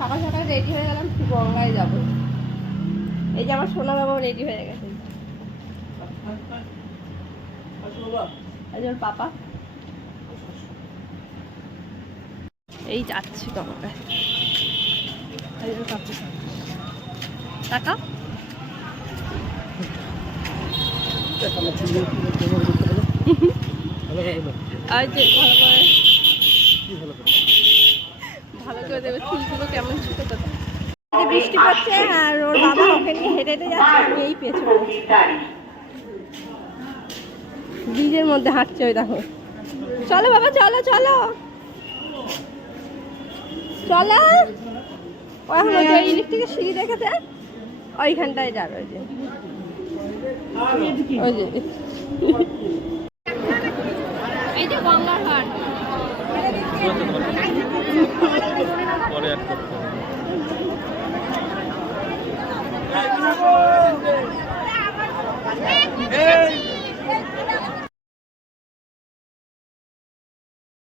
সকাল সকাল রেডি হয়ে গেলাম, গঙ্গায় যাবো। এই যে আমার সোনা বাবাও রেডি হয়ে গেছে, এই যে ওর পাপা। এই যাচ্ছি গঙ্গায়। এই যে পাপা টাকা আর যে ভালো করে দেবে ফুলগুলো কেমন ছিল তো। বৃষ্টি পড়ছে আর ওর বাবা ওকে নিয়ে হেঁটে হেঁটে যাচ্ছে, আমি এই পেছনে ব্রিজের মধ্যে হাঁটছে। ওই দেখো, চলো বাবা চলো চলো চলো। এখন ওই যে ইলেকট্রিকের সিঁড়ি দেখেছে, ওইখানটায় যাবে। ওই যে ওই যে এই যে গঙ্গার ঘাট।